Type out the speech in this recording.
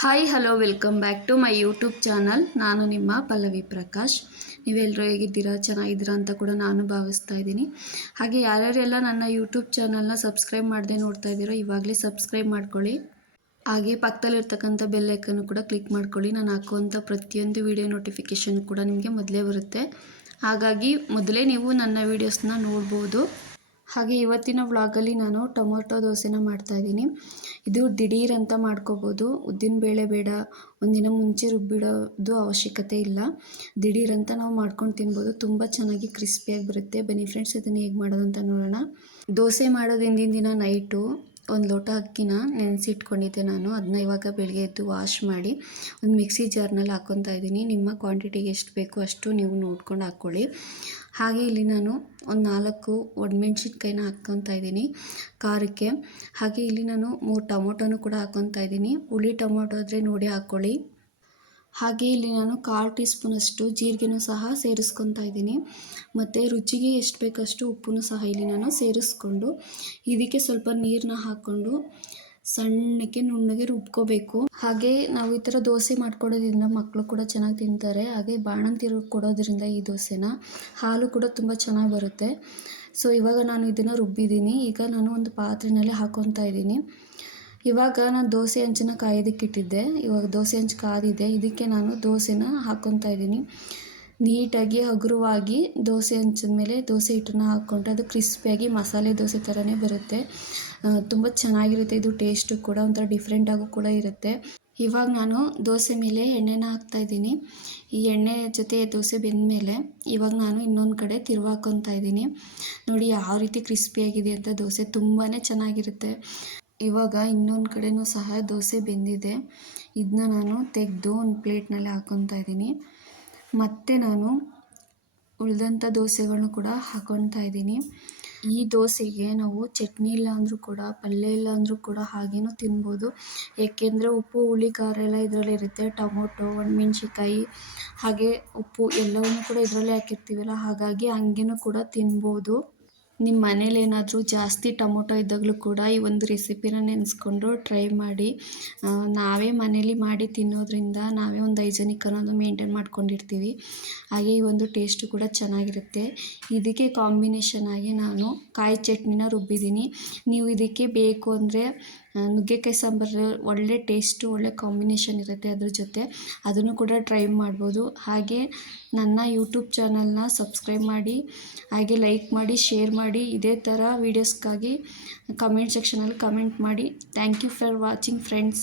Hi hello welcome back to my YouTube channel. ನಾನು ನಿಮ್ಮ ಪಲ್ಲವಿ ಪ್ರಕಾಶ್. ನೀವೆಲ್ಲರೂ ಹೇಗಿದ್ದೀರಾ, ಚೆನ್ನಾಗಿದ್ದೀರಾ ಅಂತ ಕೂಡ ನಾನು ಭಾವಿಸ್ತಾ ಇದ್ದೀನಿ. ಹಾಗೆ ಯಾರ್ಯಾರೆಲ್ಲ ನನ್ನ ಯೂಟ್ಯೂಬ್ ಚಾನಲ್ನ ಸಬ್ಸ್ಕ್ರೈಬ್ ಮಾಡದೆ ನೋಡ್ತಾ ಇದ್ದೀರೋ ಇವಾಗಲೇ ಸಬ್ಸ್ಕ್ರೈಬ್ ಮಾಡ್ಕೊಳ್ಳಿ. ಹಾಗೆ ಪಕ್ಕದಲ್ಲಿರ್ತಕ್ಕಂಥ ಬೆಲ್ಲೈಕನ್ನು ಕೂಡ ಕ್ಲಿಕ್ ಮಾಡ್ಕೊಳ್ಳಿ. ನಾನು ಹಾಕುವಂಥ ಪ್ರತಿಯೊಂದು ವಿಡಿಯೋ ನೋಟಿಫಿಕೇಷನ್ ಕೂಡ ನಿಮಗೆ ಮೊದಲೇ ಬರುತ್ತೆ. ಹಾಗಾಗಿ ಮೊದಲೇ ನೀವು ನನ್ನ ವೀಡಿಯೋಸ್ನ ನೋಡ್ಬೋದು. ಹಾಗೆ ಇವತ್ತಿನ ವ್ಲಾಗಲ್ಲಿ ನಾನು ಟೊಮೊಟೊ ದೋಸೆನ ಮಾಡ್ತಾಯಿದ್ದೀನಿ. ಇದು ದಿಢೀರ್ ಅಂತ ಮಾಡ್ಕೋಬೋದು. ಉದ್ದಿನ ಬೇಳೆ ಬೇಡ, ಒಂದಿನ ಮುಂಚೆ ರುಬ್ಬಿಡೋದು ಅವಶ್ಯಕತೆ ಇಲ್ಲ. ದಿಢೀರ್ ಅಂತ ನಾವು ಮಾಡ್ಕೊಂಡು ತಿನ್ಬೋದು. ತುಂಬ ಚೆನ್ನಾಗಿ ಕ್ರಿಸ್ಪಿಯಾಗಿ ಬರುತ್ತೆ. ಬನ್ನಿ ಫ್ರೆಂಡ್ಸ್, ಇದನ್ನು ಹೇಗೆ ಮಾಡೋದು ಅಂತ ನೋಡೋಣ. ದೋಸೆ ಮಾಡೋದು ಹಿಂದಿನ ದಿನ ನೈಟು ಒಂದು ಲೋಟ ಅಕ್ಕಿನ ನೆನೆಸಿಟ್ಕೊಂಡಿದ್ದೆ ನಾನು. ಅದನ್ನ ಇವಾಗ ಬೆಳಗ್ಗೆ ಎದ್ದು ವಾಶ್ ಮಾಡಿ ಒಂದು ಮಿಕ್ಸಿ ಜಾರ್ನಲ್ಲಿ ಹಾಕ್ಕೊತಾ ಇದ್ದೀನಿ. ನಿಮ್ಮ ಕ್ವಾಂಟಿಟಿಗೆ ಎಷ್ಟು ಬೇಕು ಅಷ್ಟು ನೀವು ನೋಡ್ಕೊಂಡು ಹಾಕ್ಕೊಳ್ಳಿ. ಹಾಗೆ ಇಲ್ಲಿ ನಾನು ಒಂದು 4 ಒಣಮೆಣ್ಸಿನ್ಕಾಯಿನ ಹಾಕ್ಕೊತಾ ಇದ್ದೀನಿ ಖಾರಕ್ಕೆ. ಹಾಗೆ ಇಲ್ಲಿ ನಾನು 3 ಟೊಮೊಟೊನೂ ಕೂಡ ಹಾಕ್ಕೊತಾ ಇದ್ದೀನಿ. ಹುಳಿ ಟೊಮೊಟೊ ಆದರೆ ನೋಡಿ ಹಾಕ್ಕೊಳ್ಳಿ. ಹಾಗೆ ಇಲ್ಲಿ ನಾನು 1/4 ಟೀ ಸ್ಪೂನಷ್ಟು ಜೀರಿಗೆನೂ ಸಹ ಸೇರಿಸ್ಕೊತಾ ಇದ್ದೀನಿ. ಮತ್ತು ರುಚಿಗೆ ಎಷ್ಟು ಬೇಕಷ್ಟು ಉಪ್ಪನ್ನು ಸಹ ಇಲ್ಲಿ ನಾನು ಸೇರಿಸ್ಕೊಂಡು ಇದಕ್ಕೆ ಸ್ವಲ್ಪ ನೀರನ್ನ ಹಾಕ್ಕೊಂಡು ಸಣ್ಣಕ್ಕೆ ನುಣ್ಣಗೆ ರುಬ್ಕೋಬೇಕು. ಹಾಗೆ ನಾವು ಈ ಥರ ದೋಸೆ ಮಾಡ್ಕೊಡೋದ್ರಿಂದ ಮಕ್ಕಳು ಕೂಡ ಚೆನ್ನಾಗಿ ತಿಂತಾರೆ. ಹಾಗೆ ಬಾಣಂತಿರು ಕೊಡೋದ್ರಿಂದ ಈ ದೋಸೆನ ಹಾಲು ಕೂಡ ತುಂಬ ಚೆನ್ನಾಗಿ ಬರುತ್ತೆ. ಸೊ ಇವಾಗ ನಾನು ಇದನ್ನು ರುಬ್ಬಿದ್ದೀನಿ. ಈಗ ನಾನು ಒಂದು ಪಾತ್ರೆಯಲ್ಲಿ ಹಾಕ್ಕೊತಾ ಇದ್ದೀನಿ. ಇವಾಗ ನಾನು ದೋಸೆ ಹಂಚನ್ನ ಕಾಯೋದಕ್ಕಿಟ್ಟಿದ್ದೆ. ಇವಾಗ ದೋಸೆ ಹಂಚು ಕಾದಿದೆ. ಇದಕ್ಕೆ ನಾನು ದೋಸೆನ ಹಾಕ್ಕೊತಾ ಇದ್ದೀನಿ. ನೀಟಾಗಿ ಹಗುರವಾಗಿ ದೋಸೆ ಹಂಚಿನ ಮೇಲೆ ದೋಸೆ ಹಿಟ್ಟನ್ನು ಹಾಕ್ಕೊಂಡ್ರೆ ಅದು ಕ್ರಿಸ್ಪಿಯಾಗಿ ಮಸಾಲೆ ದೋಸೆ ಥರನೇ ಬರುತ್ತೆ. ತುಂಬ ಚೆನ್ನಾಗಿರುತ್ತೆ. ಇದು ಟೇಸ್ಟು ಕೂಡ ಒಂಥರ ಡಿಫ್ರೆಂಟಾಗೂ ಕೂಡ ಇರುತ್ತೆ. ಇವಾಗ ನಾನು ದೋಸೆ ಮೇಲೆ ಎಣ್ಣೆನ ಹಾಕ್ತಾಯಿದ್ದೀನಿ. ಈ ಎಣ್ಣೆ ಜೊತೆ ದೋಸೆ ಬೆಂದಮೇಲೆ ಇವಾಗ ನಾನು ಇನ್ನೊಂದು ಕಡೆ ತಿರುವಾಕೊತಾ ಇದ್ದೀನಿ. ನೋಡಿ ಯಾವ ರೀತಿ ಕ್ರಿಸ್ಪಿಯಾಗಿದೆ ಅಂತ. ದೋಸೆ ತುಂಬಾ ಚೆನ್ನಾಗಿರುತ್ತೆ. ಇವಾಗ ಇನ್ನೊಂದು ಕಡೆನೂ ಸಹ ದೋಸೆ ಬೆಂದಿದೆ. ಇದನ್ನ ನಾನು ತೆಗೆದು ಒಂದು ಪ್ಲೇಟ್ನಲ್ಲಿ ಹಾಕ್ಕೊತಾ ಇದ್ದೀನಿ. ಮತ್ತು ನಾನು ಉಳಿದಂಥ ದೋಸೆಗಳನ್ನು ಕೂಡ ಹಾಕ್ಕೊತಾ ಇದ್ದೀನಿ. ಈ ದೋಸೆಗೆ ನಾವು ಚಟ್ನಿ ಇಲ್ಲ ಅಂದರೂ ಕೂಡ, ಪಲ್ಯ ಇಲ್ಲ ಅಂದರೂ ಕೂಡ ಹಾಗೇನೂ ತಿನ್ಬೋದು. ಏಕೆಂದರೆ ಉಪ್ಪು, ಹುಳಿ, ಖಾರ ಎಲ್ಲ ಇದರಲ್ಲೇ ಇರುತ್ತೆ. ಟೊಮೊಟೊ, ಒಣಮೆಣ್ಸಿನ್ಕಾಯಿ ಹಾಗೆ ಉಪ್ಪು ಎಲ್ಲವನ್ನೂ ಕೂಡ ಇದರಲ್ಲೇ ಹಾಕಿರ್ತೀವಲ್ಲ, ಹಾಗಾಗಿ ಹಂಗೇನೂ ಕೂಡ ತಿನ್ಬೋದು. ನಿಮ್ಮ ಮನೇಲಿ ಏನಾದರೂ ಜಾಸ್ತಿ ಟೊಮೊಟೊ ಇದ್ದಾಗಲೂ ಕೂಡ ಈ ಒಂದು ರೆಸಿಪಿನ ನೆನೆಸ್ಕೊಂಡು ಟ್ರೈ ಮಾಡಿ. ನಾವೇ ಮನೇಲಿ ಮಾಡಿ ತಿನ್ನೋದ್ರಿಂದ ನಾವೇ ಒಂದು ಹೈಜೆನಿಕ್ ಅನ್ನೋದು ಮೇಂಟೈನ್ ಮಾಡ್ಕೊಂಡಿರ್ತೀವಿ. ಹಾಗೆ ಈ ಒಂದು ಟೇಸ್ಟು ಕೂಡ ಚೆನ್ನಾಗಿರುತ್ತೆ. ಇದಕ್ಕೆ ಕಾಂಬಿನೇಷನ್ ಆಗಿ ನಾನು ಕಾಯಿ ಚಟ್ನಿನ ರುಬ್ಬಿದ್ದೀನಿ. ನೀವು ಇದಕ್ಕೆ ಬೇಕು ಅಂದರೆ ನುಗ್ಗೆಕಾಯಿ ಸಾಂಬಾರು ಒಳ್ಳೆ ಟೇಸ್ಟು, ಒಳ್ಳೆ ಕಾಂಬಿನೇಷನ್ ಇರುತ್ತೆ ಅದ್ರ ಜೊತೆ. ಅದನ್ನು ಕೂಡ ಟ್ರೈ ಮಾಡ್ಬೋದು. ಹಾಗೆ ನನ್ನ ಯೂಟ್ಯೂಬ್ ಚಾನಲ್ನ ಸಬ್ಸ್ಕ್ರೈಬ್ ಮಾಡಿ, ಹಾಗೆ ಲೈಕ್ ಮಾಡಿ, ಶೇರ್ ಮಾಡಿ. ಇದೇ ಥರ ವೀಡಿಯೋಸ್ಗಾಗಿ ಕಮೆಂಟ್ ಸೆಕ್ಷನಲ್ಲಿ ಕಮೆಂಟ್ ಮಾಡಿ. Thank you for watching friends.